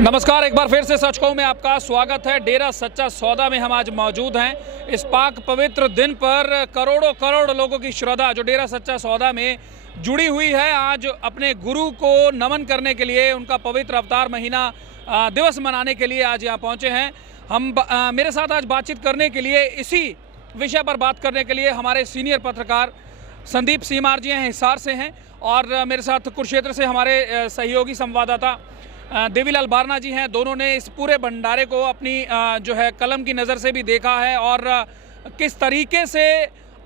नमस्कार, एक बार फिर से सच कहूं में आपका स्वागत है। डेरा सच्चा सौदा में हम आज मौजूद हैं। इस पाक पवित्र दिन पर करोड़ों करोड़ लोगों की श्रद्धा जो डेरा सच्चा सौदा में जुड़ी हुई है, आज अपने गुरु को नमन करने के लिए, उनका पवित्र अवतार महीना दिवस मनाने के लिए आज यहाँ पहुँचे हैं। मेरे साथ आज बातचीत करने के लिए, इसी विषय पर बात करने के लिए हमारे सीनियर पत्रकार संदीप सीमार जी हैं, हिसार से हैं, और मेरे साथ कुरुक्षेत्र से हमारे सहयोगी संवाददाता देवीलाल बारना जी हैं। दोनों ने इस पूरे भंडारे को अपनी जो है कलम की नज़र से भी देखा है और किस तरीके से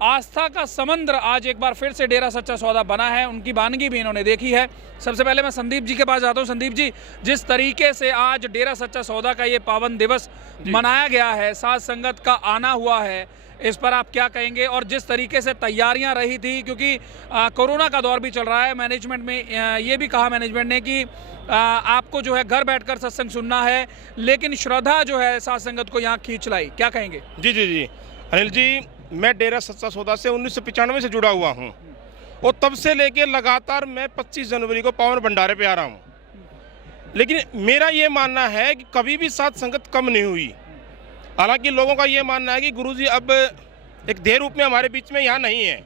आस्था का समंदर आज एक बार फिर से डेरा सच्चा सौदा बना है, उनकी वानगी भी इन्होंने देखी है। सबसे पहले मैं संदीप जी के पास जाता हूँ। संदीप जी, जिस तरीके से आज डेरा सच्चा सौदा का ये पावन दिवस मनाया गया है, साध संगत का आना हुआ है, इस पर आप क्या कहेंगे? और जिस तरीके से तैयारियां रही थी, क्योंकि कोरोना का दौर भी चल रहा है, मैनेजमेंट में ये भी कहा मैनेजमेंट ने कि आपको जो है घर बैठकर सत्संग सुनना है, लेकिन श्रद्धा जो है साध संगत को यहाँ खींच लाई, क्या कहेंगे? जी अनिल जी, मैं डेरा सच्चा सौदा से 1995 से जुड़ा हुआ हूँ और तब से लेके लगातार मैं 25 जनवरी को पावन भंडारे पे आ रहा हूँ। लेकिन मेरा ये मानना है कि कभी भी साध संगत कम नहीं हुई। हालांकि लोगों का ये मानना है कि गुरुजी अब एक देह रूप में हमारे बीच में यहाँ नहीं है,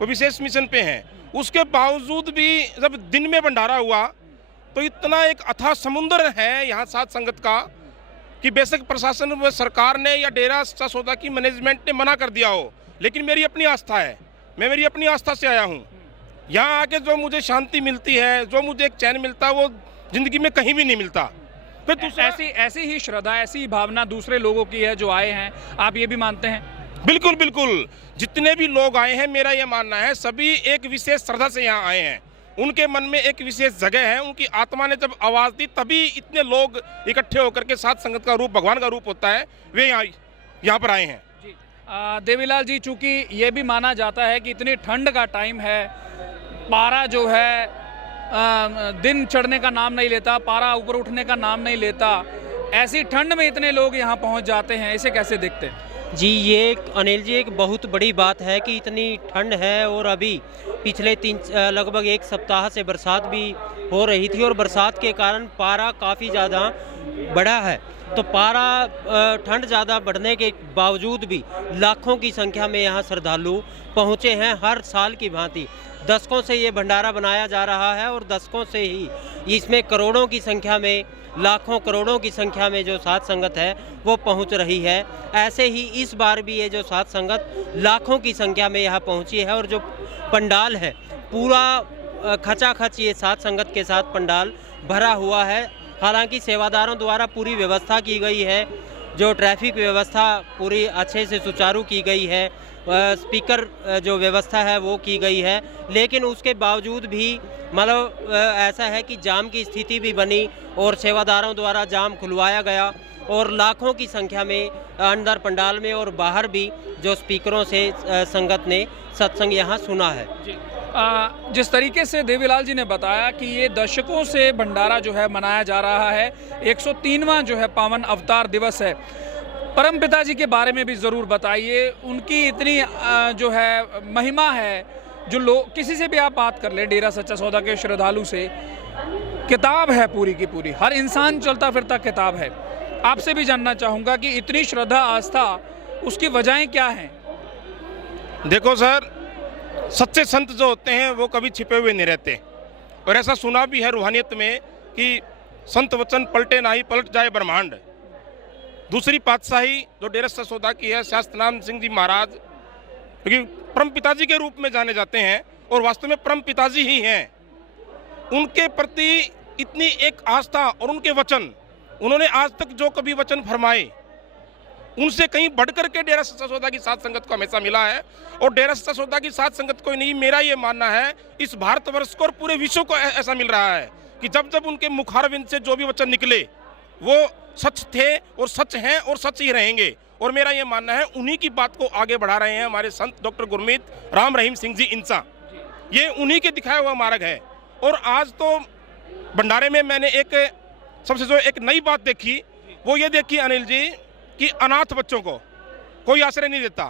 वो विशेष मिशन पे हैं। उसके बावजूद भी जब दिन में भंडारा हुआ तो इतना एक अथाह समुंदर है यहाँ साध संगत का कि बेशक प्रशासन व सरकार ने या डेरा सच्चा सौदा की मैनेजमेंट ने मना कर दिया हो, लेकिन मेरी अपनी आस्था है। मैं मेरी अपनी आस्था से आया हूँ। यहाँ आके जो मुझे शांति मिलती है, जो मुझे एक चैन मिलता है, वो जिंदगी में कहीं भी नहीं मिलता। ऐसी ही श्रद्धा, ऐसी ही भावना दूसरे लोगों की है जो आए हैं, आप ये भी मानते हैं? बिल्कुल। जितने भी लोग आए हैं, मेरा ये मानना है सभी एक विशेष श्रद्धा से यहाँ आए हैं। उनके मन में एक विशेष जगह है। उनकी आत्मा ने जब आवाज़ दी तभी इतने लोग इकट्ठे होकर के साध संगत का रूप भगवान का रूप होता है, वे यहाँ पर आए हैं। जी देवीलाल जी, चूँकि ये भी माना जाता है कि इतनी ठंड का टाइम है, पारा जो है दिन चढ़ने का नाम नहीं लेता, पारा ऊपर उठने का नाम नहीं लेता, ऐसी ठंड में इतने लोग यहाँ पहुँच जाते हैं, इसे कैसे देखते हैं? जी, ये अनिल जी एक बहुत बड़ी बात है कि इतनी ठंड है और अभी पिछले लगभग एक सप्ताह से बरसात भी हो रही थी और बरसात के कारण पारा काफ़ी ज़्यादा बढ़ा है। तो पारा ठंड ज़्यादा बढ़ने के बावजूद भी लाखों की संख्या में यहाँ श्रद्धालु पहुँचे हैं। हर साल की भांति दशकों से ये भंडारा बनाया जा रहा है और दशकों से ही इसमें करोड़ों की संख्या में, लाखों करोड़ों की संख्या में जो साध संगत है वो पहुंच रही है। ऐसे ही इस बार भी ये जो साध संगत लाखों की संख्या में यहाँ पहुंची है और जो पंडाल है पूरा खचाखच ये साध संगत के साथ पंडाल भरा हुआ है। हालांकि सेवादारों द्वारा पूरी व्यवस्था की गई है, जो ट्रैफिक व्यवस्था पूरी अच्छे से सुचारू की गई है, स्पीकर जो व्यवस्था है वो की गई है, लेकिन उसके बावजूद भी मतलब ऐसा है कि जाम की स्थिति भी बनी और सेवादारों द्वारा जाम खुलवाया गया और लाखों की संख्या में अंदर पंडाल में और बाहर भी जो स्पीकरों से संगत ने सत्संग यहाँ सुना है। जिस तरीके से देवीलाल जी ने बताया कि ये दशकों से भंडारा जो है मनाया जा रहा है, 103वां जो है पावन अवतार दिवस है, परम पिता जी के बारे में भी ज़रूर बताइए। उनकी इतनी जो है महिमा है, जो लोग किसी से भी आप बात कर ले, डेरा सच्चा सौदा के श्रद्धालु से, किताब है पूरी की पूरी, हर इंसान चलता फिरता किताब है। आपसे भी जानना चाहूँगा कि इतनी श्रद्धा आस्था, उसकी वजहें क्या हैं? देखो सर, सच्चे संत जो होते हैं वो कभी छिपे हुए नहीं रहते, और ऐसा सुना भी है रूहानियत में कि संत वचन पलटे नाही, पलट जाए ब्रह्मांड। दूसरी पातशाही जो डेरा सच्चा सौदा की है, शास्त्रनाम सिंह जी महाराज, क्योंकि परम पिताजी के रूप में जाने जाते हैं और वास्तव में परम पिताजी ही हैं। उनके प्रति इतनी एक आस्था और उनके वचन, उन्होंने आज तक जो कभी वचन फरमाए उनसे कहीं बढ़कर के डेरा सच्चा सौदा की साध संगत को हमेशा मिला है। और डेरा सच्चा सौदा की साध संगत को नहीं, मेरा ये मानना है इस भारतवर्ष को और पूरे विश्व को ऐसा मिल रहा है कि जब जब उनके मुखारविंद से जो भी वचन निकले वो सच थे और सच हैं और सच ही रहेंगे। और मेरा ये मानना है उन्हीं की बात को आगे बढ़ा रहे हैं हमारे संत डॉक्टर गुरमीत राम रहीम सिंह जी इंसा, ये उन्हीं के दिखाया हुआ मार्ग है। और आज तो भंडारे में मैंने सबसे जो एक नई बात देखी वो ये देखी अनिल जी कि अनाथ बच्चों को कोई आश्रय नहीं देता।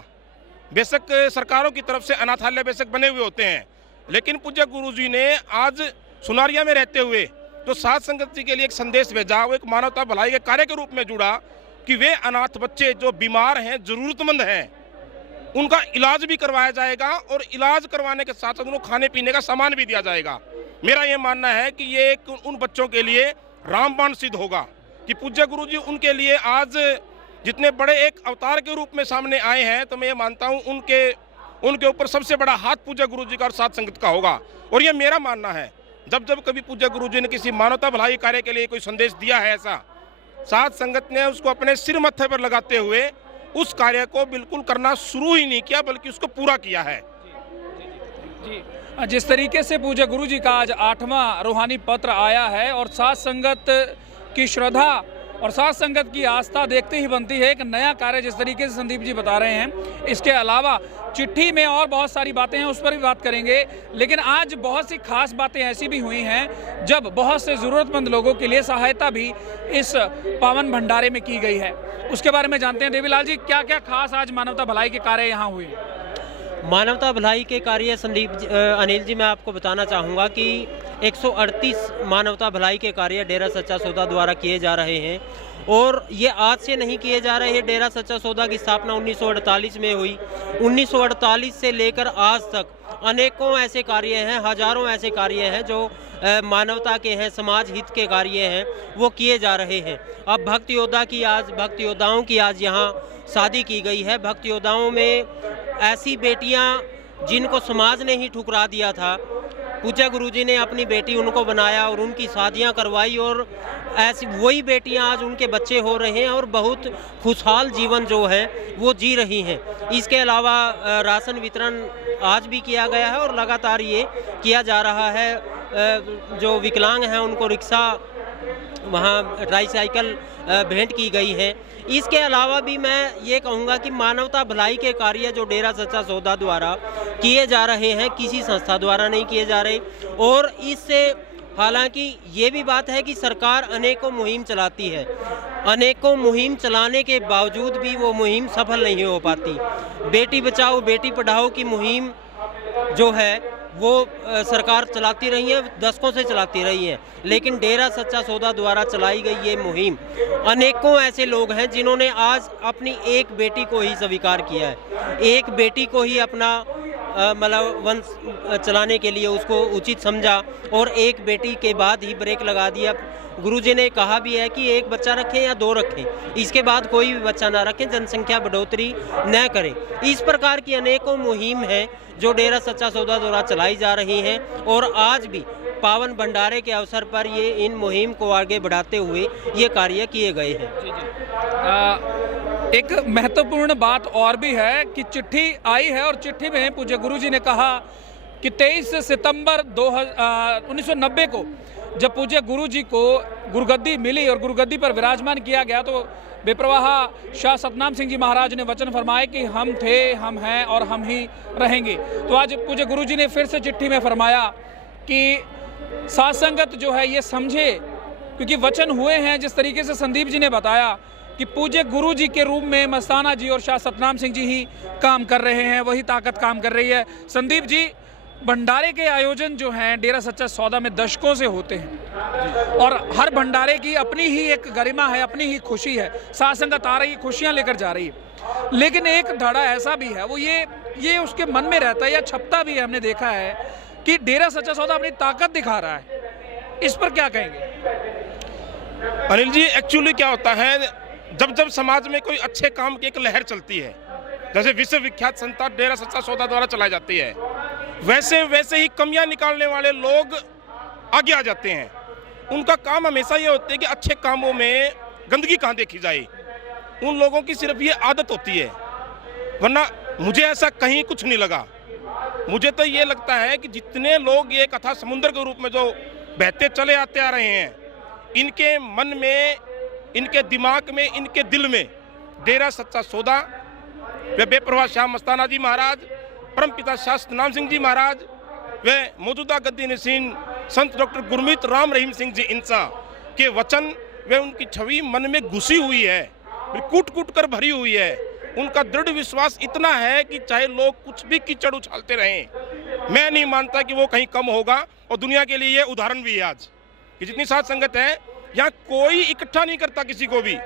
बेशक सरकारों की तरफ से अनाथालय बेशक बने हुए होते हैं, लेकिन पूज्य गुरुजी ने आज सुनारिया में रहते हुए जो साध संगत जी के लिए एक संदेश भेजा, वो एक मानवता भलाई के कार्य के रूप में जुड़ा कि वे अनाथ बच्चे जो बीमार हैं, जरूरतमंद हैं, उनका इलाज भी करवाया जाएगा और इलाज करवाने के साथ साथ उनको खाने पीने का सामान भी दिया जाएगा। मेरा ये मानना है कि ये एक उन बच्चों के लिए रामबाण सिद्ध होगा कि पूज्य गुरु जी उनके लिए आज जितने बड़े एक अवतार के रूप में सामने आए हैं, तो मैं ये मानता हूँ उनके ऊपर सबसे बड़ा हाथ पूज्य गुरु जी का और साध संगत का होगा। और ये मेरा मानना है, जब जब कभी पूज्य गुरु जी ने किसी मानवता भलाई कार्य के लिए कोई संदेश दिया है, ऐसा साध संगत ने उसको अपने सिर मत्थे पर लगाते हुए उस कार्य को बिल्कुल करना शुरू ही नहीं किया, बल्कि उसको पूरा किया है। जी, जिस तरीके से पूज्य गुरु जी का आज 8वां रूहानी पत्र आया है और साध संगत की श्रद्धा और साध संगत की आस्था देखते ही बनती है एक नया कार्य, जिस तरीके से संदीप जी बता रहे हैं। इसके अलावा चिट्ठी में और बहुत सारी बातें हैं, उस पर भी बात करेंगे, लेकिन आज बहुत सी खास बातें ऐसी भी हुई हैं जब बहुत से ज़रूरतमंद लोगों के लिए सहायता भी इस पावन भंडारे में की गई है। उसके बारे में जानते हैं। देवीलाल जी, क्या क्या खास आज मानवता भलाई के कार्य यहाँ हुए? मानवता भलाई के कार्य अनिल जी, मैं आपको बताना चाहूँगा कि 138 मानवता भलाई के कार्य डेरा सच्चा सौदा द्वारा किए जा रहे हैं और ये आज से नहीं किए जा रहे हैं। डेरा सच्चा सौदा की स्थापना 1948 में हुई। 1948 से लेकर आज तक अनेकों ऐसे कार्य हैं, हजारों ऐसे कार्य हैं जो मानवता के हैं, समाज हित के कार्य हैं, वो किए जा रहे हैं। अब भक्त योद्धाओं की आज यहाँ शादी की गई है। भक्त योद्धाओं में ऐसी बेटियां जिनको समाज ने ही ठुकरा दिया था, पूज्य गुरुजी ने अपनी बेटी उनको बनाया और उनकी शादियां करवाई और ऐसी वही बेटियां आज उनके बच्चे हो रहे हैं और बहुत खुशहाल जीवन जो है वो जी रही हैं। इसके अलावा राशन वितरण आज भी किया गया है और लगातार ये किया जा रहा है। जो विकलांग हैं उनको रिक्शा, वहाँ ट्राईसाइकिल भेंट की गई है। इसके अलावा भी मैं ये कहूँगा कि मानवता भलाई के कार्य जो डेरा सच्चा सौदा द्वारा किए जा रहे हैं, किसी संस्था द्वारा नहीं किए जा रहे। और इससे हालांकि ये भी बात है कि सरकार अनेकों मुहिम चलाती है, अनेकों मुहिम चलाने के बावजूद भी वो मुहिम सफल नहीं हो पाती। बेटी बचाओ बेटी पढ़ाओ की मुहिम जो है वो सरकार चलाती रही है, दशकों से चलाती रही है, लेकिन डेरा सच्चा सौदा द्वारा चलाई गई ये मुहिम, अनेकों ऐसे लोग हैं जिन्होंने आज अपनी एक बेटी को ही स्वीकार किया है, एक बेटी को ही अपना मतलब वंश चलाने के लिए उसको उचित समझा और एक बेटी के बाद ही ब्रेक लगा दिया। गुरुजी ने कहा भी है कि एक बच्चा रखें या 2 रखें, इसके बाद कोई भी बच्चा ना रखें, जनसंख्या बढ़ोतरी न करें। इस प्रकार की अनेकों मुहिम हैं जो डेरा सच्चा सौदा द्वारा चलाई जा रही हैं और आज भी पावन भंडारे के अवसर पर ये इन मुहिम को आगे बढ़ाते हुए ये कार्य किए गए हैं। एक महत्वपूर्ण बात और भी है कि चिट्ठी आई है और चिट्ठी में पूज्य गुरुजी ने कहा कि 23 सितंबर 1990 को जब पूज्य गुरुजी को गुरुगद्दी मिली और गुरुगद्दी पर विराजमान किया गया, तो बेप्रवाह शाह सतनाम सिंह जी महाराज ने वचन फरमाए कि हम थे, हम हैं और हम ही रहेंगे। तो आज पूज्य गुरुजी ने फिर से चिट्ठी में फरमाया कि साध संगत जो है ये समझे, क्योंकि वचन हुए हैं जिस तरीके से संदीप जी ने बताया कि पूज्य गुरु जी के रूप में मस्ताना जी और शाह सतनाम सिंह जी ही काम कर रहे हैं, वही ताकत काम कर रही है। संदीप जी, भंडारे के आयोजन जो हैं डेरा सच्चा सौदा में दशकों से होते हैं और हर भंडारे की अपनी ही एक गरिमा है, अपनी ही खुशी है। साध संगत आ रही है, खुशियाँ लेकर जा रही है, लेकिन एक धड़ा ऐसा भी है, वो ये उसके मन में रहता है या छपता भी है। हमने देखा है कि डेरा सच्चा सौदा अपनी ताकत दिखा रहा है, इस पर क्या कहेंगे? अनिल जी, एक्चुअली क्या होता है, जब समाज में कोई अच्छे काम की एक लहर चलती है, जैसे विश्व विख्यात संस्था डेरा सच्चा सौदा द्वारा चलाई जाती है, वैसे ही कमियां निकालने वाले लोग आगे आ जाते हैं। उनका काम हमेशा ये होता है कि अच्छे कामों में गंदगी कहाँ देखी जाए। उन लोगों की सिर्फ ये आदत होती है, वरना मुझे ऐसा कहीं कुछ नहीं लगा। मुझे तो ये लगता है कि जितने लोग ये कथा समुद्र के रूप में जो बहते चले आते आ रहे हैं, इनके मन में, इनके दिमाग में, इनके दिल में डेरा सच्चा सौदा, वे बेप्रवाह शाह मस्ताना जी महाराज, परमपिता शाह सतनाम सिंह जी महाराज, वे मौजूदा गद्दी नशीन संत डॉक्टर गुरमीत राम रहीम सिंह जी इंसा के वचन, वे उनकी छवि मन में घुसी हुई है, कूट कूट कर भरी हुई है। उनका दृढ़ विश्वास इतना है कि चाहे लोग कुछ भी कीचड़ उछालते रहें, मैं नहीं मानता कि वो कहीं कम होगा। और दुनिया के लिए ये उदाहरण भी है आज कि जितनी साध संगत है यहाँ कोई इकट्ठा नहीं करता किसी को भी,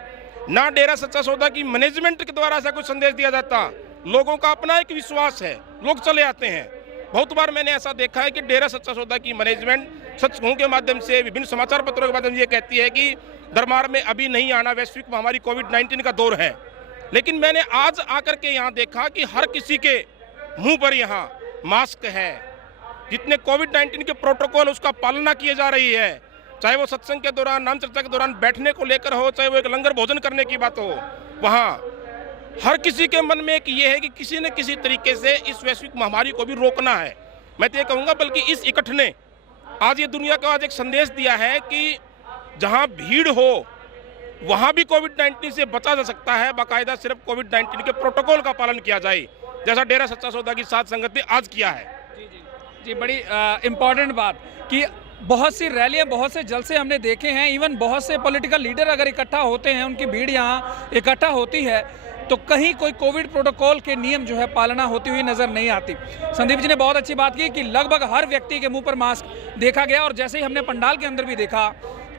ना डेरा सच्चा सौदा की मैनेजमेंट के द्वारा ऐसा कुछ संदेश दिया जाता। लोगों का अपना एक विश्वास है, लोग चले आते हैं। बहुत बार मैंने ऐसा देखा है कि डेरा सच्चा सौदा की मैनेजमेंट सच कहूं के माध्यम से, विभिन्न समाचार पत्रों के माध्यम से ये कहती है कि दरबार में अभी नहीं आना, वैश्विक महामारी कोविड-19 का दौर है। लेकिन मैंने आज आकर के यहाँ देखा कि हर किसी के मुंह पर यहाँ मास्क है, जितने कोविड-19 के प्रोटोकॉल उसका पालना की जा रही है, चाहे वो सत्संग के दौरान, नाम चर्चा के दौरान बैठने को लेकर हो, चाहे वो एक लंगर भोजन करने की बात हो, वहाँ हर किसी के मन में एक ये है कि किसी न किसी तरीके से इस वैश्विक महामारी को भी रोकना है। मैं तो ये कहूँगा बल्कि इस इकट्ठ ने आज ये दुनिया को आज एक संदेश दिया है कि जहाँ भीड़ हो वहाँ भी कोविड-19 से बचा जा सकता है, बाकायदा सिर्फ कोविड-19 के प्रोटोकॉल का पालन किया जाए, जैसा डेरा सच्चा सौदा की साध संगत ने आज किया है। जी, बड़ी इम्पॉर्टेंट बात कि बहुत सी रैलियां, बहुत से जलसे हमने देखे हैं, इवन बहुत से पॉलिटिकल लीडर अगर इकट्ठा होते हैं, उनकी भीड़ यहाँ इकट्ठा होती है तो कहीं कोई कोविड प्रोटोकॉल के नियम जो है पालना होती हुई नजर नहीं आती। संदीप जी ने बहुत अच्छी बात की कि लगभग हर व्यक्ति के मुंह पर मास्क देखा गया, और जैसे ही हमने पंडाल के अंदर भी देखा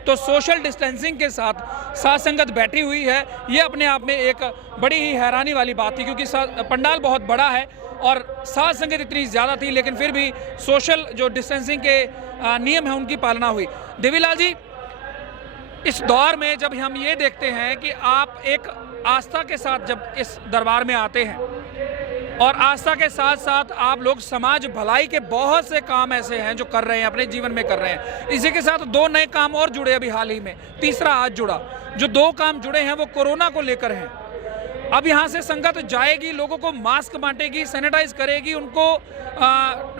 तो सोशल डिस्टेंसिंग के साथ साध संगत बैठी हुई है। ये अपने आप में एक बड़ी ही हैरानी वाली बात थी, क्योंकि पंडाल बहुत बड़ा है और साध संगत इतनी ज़्यादा थी, लेकिन फिर भी सोशल जो डिस्टेंसिंग के नियम है उनकी पालना हुई। देवीलाल जी, इस दौर में जब हम ये देखते हैं कि आप एक आस्था के साथ जब इस दरबार में आते हैं और आस्था के साथ साथ आप लोग समाज भलाई के बहुत से काम ऐसे हैं जो कर रहे हैं, अपने जीवन में कर रहे हैं। इसी के साथ 2 नए काम और जुड़े अभी हाल ही में, तीसरा आज जुड़ा। जो 2 काम जुड़े हैं वो कोरोना को लेकर हैं। अब यहाँ से संगत जाएगी, लोगों को मास्क बांटेगी, सैनिटाइज करेगी, उनको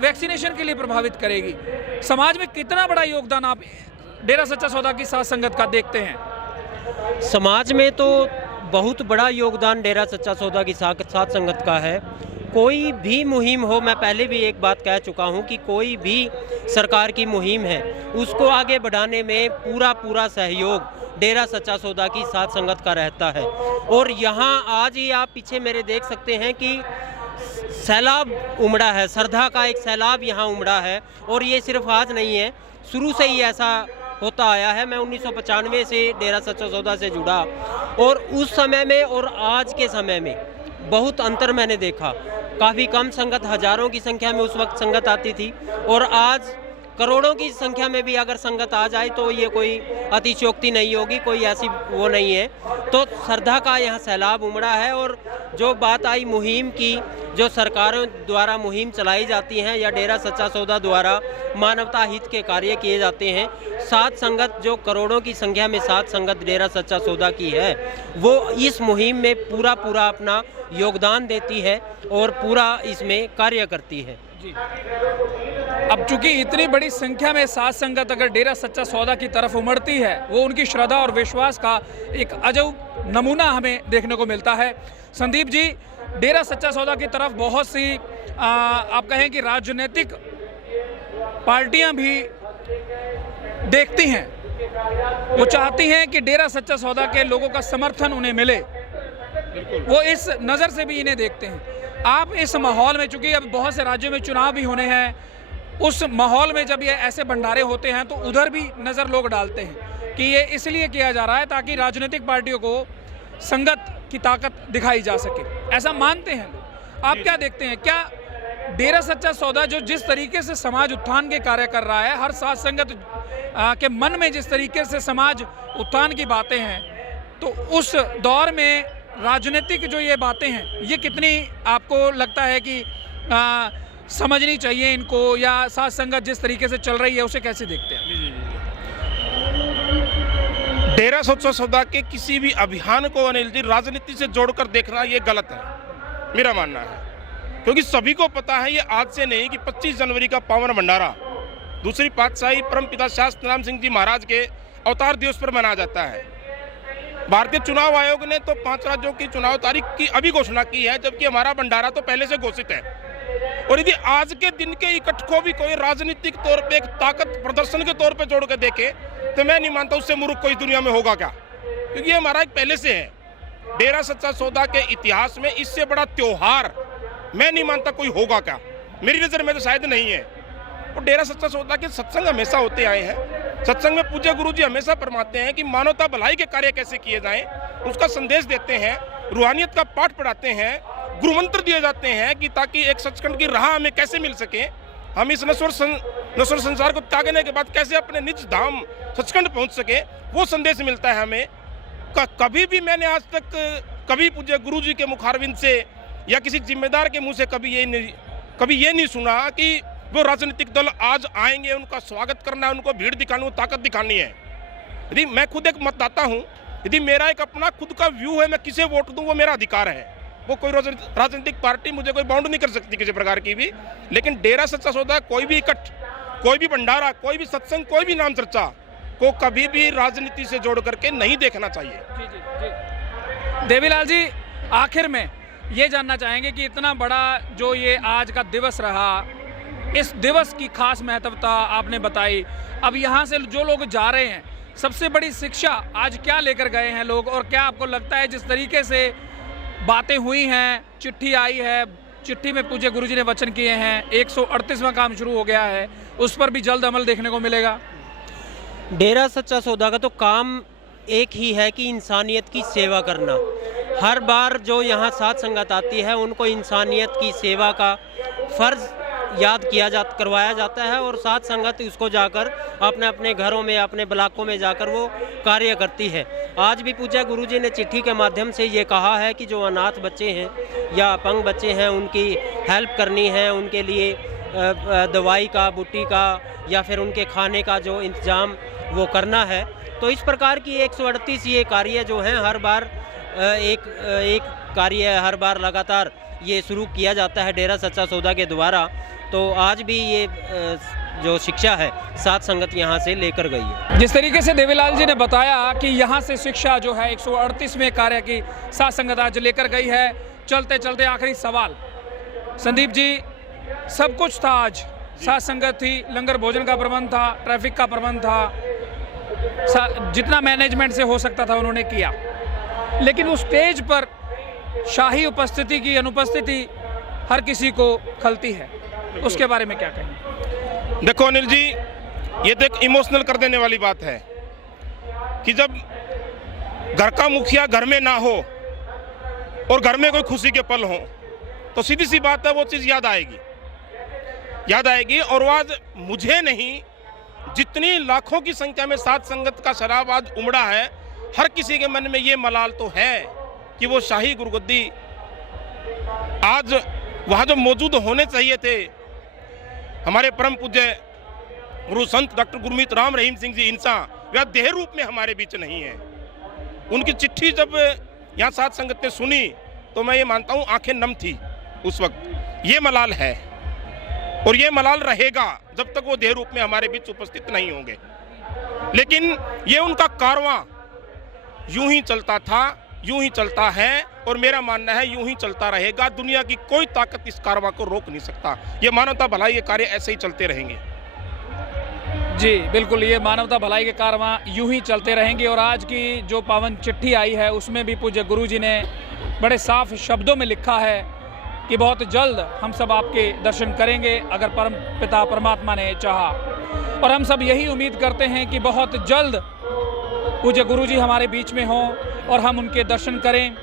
वैक्सीनेशन के लिए प्रभावित करेगी। समाज में कितना बड़ा योगदान आप डेरा सच्चा सौदा की साध संगत का देखते हैं? समाज में तो बहुत बड़ा योगदान डेरा सच्चा सौदा की साथ संगत का है। कोई भी मुहिम हो, मैं पहले भी एक बात कह चुका हूं कि कोई भी सरकार की मुहिम है उसको आगे बढ़ाने में पूरा सहयोग डेरा सच्चा सौदा की साथ संगत का रहता है। और यहाँ आज ही आप पीछे मेरे देख सकते हैं कि सैलाब उमड़ा है, श्रद्धा का एक सैलाब यहाँ उमड़ा है। और ये सिर्फ आज नहीं है, शुरू से ही ऐसा होता आया है। मैं 1995 से डेरा सच्चा सौदा से जुड़ा और उस समय में और आज के समय में बहुत अंतर मैंने देखा। काफ़ी कम संगत, हजारों की संख्या में उस वक्त संगत आती थी, और आज करोड़ों की संख्या में भी अगर संगत आ जाए तो ये कोई अतिशयोक्ति नहीं होगी, कोई ऐसी वो नहीं है। तो श्रद्धा का यहाँ सैलाब उमड़ा है। और जो बात आई मुहिम की, जो सरकारों द्वारा मुहिम चलाई जाती हैं या डेरा सच्चा सौदा द्वारा मानवता हित के कार्य किए जाते हैं, साध संगत जो करोड़ों की संख्या में साध संगत डेरा सच्चा सौदा की है, वो इस मुहिम में पूरा अपना योगदान देती है और पूरा इसमें कार्य करती है। जी, अब चूंकि इतनी बड़ी संख्या में साध संगत अगर डेरा सच्चा सौदा की तरफ उमड़ती है, वो उनकी श्रद्धा और विश्वास का एक अजब नमूना हमें देखने को मिलता है। संदीप जी, डेरा सच्चा सौदा की तरफ बहुत सी आप कहें कि राजनीतिक पार्टियां भी देखती हैं, वो चाहती हैं कि डेरा सच्चा सौदा के लोगों का समर्थन उन्हें मिले, वो इस नज़र से भी इन्हें देखते हैं। आप इस माहौल में, चूंकि अब बहुत से राज्यों में चुनाव भी होने हैं, उस माहौल में जब ये ऐसे भंडारे होते हैं तो उधर भी नज़र लोग डालते हैं कि ये इसलिए किया जा रहा है ताकि राजनीतिक पार्टियों को संगत की ताकत दिखाई जा सके, ऐसा मानते हैं लोग। आप क्या देखते हैं, क्या डेरा सच्चा सौदा जो जिस तरीके से समाज उत्थान के कार्य कर रहा है, हर साध संगत के मन में जिस तरीके से समाज उत्थान की बातें हैं, तो उस दौर में राजनीतिक जो ये बातें हैं, ये कितनी आपको लगता है कि समझनी चाहिए इनको, या साध संगत जिस तरीके से चल रही है उसे कैसे देखते हैं? डेरा सच्चा सौदा के किसी भी अभियान को अनिल जी राजनीति से जोड़कर देखना ये गलत है, मेरा मानना है। क्योंकि सभी को पता है ये आज से नहीं कि 25 जनवरी का पावन भंडारा दूसरी पातशाही परमपिता शास्त्री राम सिंह जी महाराज के अवतार दिवस पर मनाया जाता है। भारतीय चुनाव आयोग ने तो 5 राज्यों की चुनाव तारीख की अभी घोषणा की है, जबकि हमारा भंडारा तो पहले से घोषित है। और यदि आज के दिन के इकट्ठ को भी कोई राजनीतिक तौर पे एक ताकत प्रदर्शन के तौर पे जोड़ के देखे तो मैं नहीं मानता उससे मूर्ख कोई दुनिया में होगा क्या, क्योंकि ये हमारा एक पहले से है। डेरा सच्चा सौदा के इतिहास में इससे बड़ा त्योहार मैं नहीं मानता कोई होगा क्या, मेरी नज़र में तो शायद नहीं है। और डेरा सच्चा सौदा के सत्संग हमेशा होते आए हैं। सत्संग में पूज्य गुरु जी हमेशा फरमाते हैं कि मानवता भलाई के कार्य कैसे किए जाएं, उसका संदेश देते हैं, रूहानियत का पाठ पढ़ाते हैं, गुरु मंत्र दिए जाते हैं कि ताकि एक सचखंड की राह हमें कैसे मिल सके, हम इस नश्वर संसार को त्यागने के बाद कैसे अपने निज धाम सचखंड पहुंच सके, वो संदेश मिलता है हमें। कभी भी मैंने आज तक कभी पूज्य गुरु जी के मुखारविंद से या किसी जिम्मेदार के मुंह से कभी ये नहीं सुना कि वो राजनीतिक दल आज आएंगे, उनका स्वागत करना है, उनको भीड़ दिखानी, वो ताकत दिखानी है। यदि मैं खुद एक मतदाता हूँ, यदि मेरा एक अपना खुद का व्यू है, मैं किसे वोट दूं वो मेरा अधिकार है, वो कोई राजनीतिक पार्टी मुझे कोई बाउंड नहीं कर सकती किसी प्रकार की भी। लेकिन डेरा सच्चा सौदा कोई भी इकट्ठ, कोई भी भंडारा, कोई भी सत्संग, कोई भी नाम चर्चा को कभी भी राजनीति से जोड़ करके नहीं देखना चाहिए। जी। देवीलाल जी, आखिर में ये जानना चाहेंगे कि इतना बड़ा जो ये आज का दिवस रहा, इस दिवस की खास महत्वता आपने बताई। अब यहाँ से जो लोग जा रहे हैं, सबसे बड़ी शिक्षा आज क्या लेकर गए हैं लोग, और क्या आपको लगता है जिस तरीके से बातें हुई हैं, चिट्ठी आई है, चिट्ठी में पूज्य गुरुजी ने वचन किए हैं, 138वां काम शुरू हो गया है, उस पर भी जल्द अमल देखने को मिलेगा? डेरा सच्चा सौदा का तो काम एक ही है कि इंसानियत की सेवा करना। हर बार जो यहाँ साथ संगत आती है उनको इंसानियत की सेवा का फ़र्ज़ याद करवाया जाता है, और साथ संगत उसको जाकर अपने अपने घरों में, अपने ब्लॉकों में जाकर वो कार्य करती है। आज भी पूज्य गुरुजी ने चिट्ठी के माध्यम से ये कहा है कि जो अनाथ बच्चे हैं या अपंग बच्चे हैं, उनकी हेल्प करनी है, उनके लिए दवाई का, बुट्टी का या फिर उनके खाने का जो इंतज़ाम वो करना है। तो इस प्रकार की 138 ये कार्य जो हैं हर बार एक कार्य हर बार लगातार ये शुरू किया जाता है डेरा सच्चा सौदा के द्वारा। तो आज भी ये जो शिक्षा है साथ संगत यहाँ से लेकर गई है। जिस तरीके से देवीलाल जी ने बताया कि यहाँ से शिक्षा जो है 138वें कार्य की साथ संगत आज लेकर गई है। चलते चलते आखिरी सवाल, संदीप जी, सब कुछ था आज, साथ संगत थी, लंगर भोजन का प्रबंध था, ट्रैफिक का प्रबंध था, जितना मैनेजमेंट से हो सकता था उन्होंने किया, लेकिन उस स्टेज पर शाही उपस्थिति की अनुपस्थिति हर किसी को खलती है, उसके बारे में क्या कहेंगे? देखो अनिल जी, ये तो एक इमोशनल कर देने वाली बात है कि जब घर का मुखिया घर में ना हो और घर में कोई खुशी के पल हो तो सीधी सी बात है वो चीज़ याद आएगी। और आज मुझे नहीं, जितनी लाखों की संख्या में साथ संगत का शराब आज उमड़ा है, हर किसी के मन में ये मलाल तो है कि वो शाही गुरुगद्दी आज वहाँ जो मौजूद होने चाहिए थे, हमारे परम पूज्य गुरु संत डॉक्टर गुरमीत राम रहीम सिंह जी इंसा, वह देह रूप में हमारे बीच नहीं है। उनकी चिट्ठी जब यहाँ साथ संगत ने सुनी तो मैं ये मानता हूँ आंखें नम थी उस वक्त। ये मलाल है और ये मलाल रहेगा जब तक वो देह रूप में हमारे बीच उपस्थित नहीं होंगे। लेकिन ये उनका कारवां यूं ही चलता था, यूं ही चलता है, और मेरा मानना है यूं ही चलता रहेगा। दुनिया की कोई ताकत इस कारवां को रोक नहीं सकता। ये मानवता भलाई के कार्य ऐसे ही चलते रहेंगे। जी बिल्कुल, ये मानवता भलाई के कारवां यूं ही चलते रहेंगे। और आज की जो पावन चिट्ठी आई है उसमें भी पूज्य गुरुजी ने बड़े साफ शब्दों में लिखा है कि बहुत जल्द हम सब आपके दर्शन करेंगे अगर परम पिता परमात्मा ने चाहा। और हम सब यही उम्मीद करते हैं कि बहुत जल्द पूज्य गुरुजी हमारे बीच में हों और हम उनके दर्शन करें,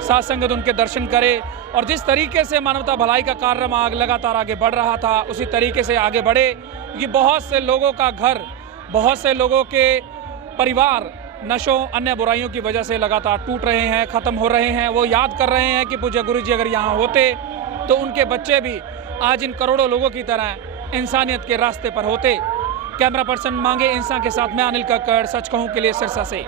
साथ संगत उनके दर्शन करे। और जिस तरीके से मानवता भलाई का कार्य लगातार आगे बढ़ रहा था उसी तरीके से आगे बढ़े, क्योंकि बहुत से लोगों का घर, बहुत से लोगों के परिवार नशों अन्य बुराइयों की वजह से लगातार टूट रहे हैं, ख़त्म हो रहे हैं। वो याद कर रहे हैं कि पूज्य गुरुजी अगर यहाँ होते तो उनके बच्चे भी आज इन करोड़ों लोगों की तरह इंसानियत के रास्ते पर होते। कैमरा पर्सन मांगे इंसान के साथ मैं अनिल कक्कड़, सच कहूँ के लिए सिरसा से।